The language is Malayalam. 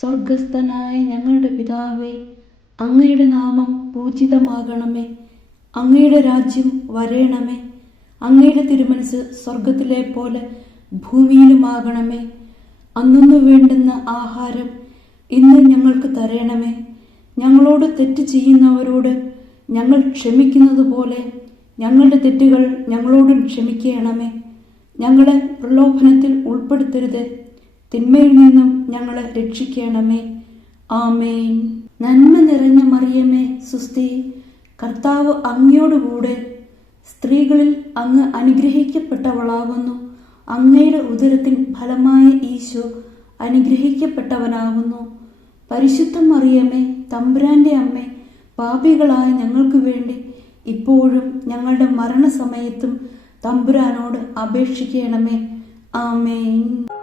സ്വർഗസ്ഥനായ ഞങ്ങളുടെ പിതാവേ, അങ്ങയുടെ നാമം പൂജിതമാകണമേ. അങ്ങയുടെ രാജ്യം വരേണമേ. അങ്ങയുടെ തിരുമനസ് സ്വർഗത്തിലെ പോലെ ഭൂമിയിലുമാകണമേ. അന്നു വേണ്ടുന്ന ആഹാരം ഇന്ന് ഞങ്ങൾക്ക് തരണമേ. ഞങ്ങളോട് തെറ്റ് ചെയ്യുന്നവരോട് ഞങ്ങൾ ക്ഷമിക്കുന്നത് പോലെ ഞങ്ങളുടെ തെറ്റുകൾ ഞങ്ങളോടും ക്ഷമിക്കണമേ. ഞങ്ങളെ പ്രലോഭനത്തിൽ ഉൾപ്പെടുത്തരുത്, തിന്മയിൽ നിന്നും ഞങ്ങളെ രക്ഷിക്കണമേ. ആമേൻ. നന്മ നിറഞ്ഞ മറിയമേ, സുസ്തി, കർത്താവ് അങ്ങയോടുകൂടെ സ്ത്രീകളിൽ അങ്ങ് അനുഗ്രഹിക്കപ്പെട്ടവളാകുന്നു. അങ്ങയുടെ ഉദരത്തിൻ ഫലമായ ഈശോ അനുഗ്രഹിക്കപ്പെട്ടവനാകുന്നു. പരിശുദ്ധ മറിയമേ, തമ്പുരാന്റെ അമ്മേ, പാപികളായ ഞങ്ങൾക്ക് വേണ്ടി ഇപ്പോഴും ഞങ്ങളുടെ മരണസമയത്തും തമ്പുരാനോട് അപേക്ഷിക്കണമേ. ആമേൻ.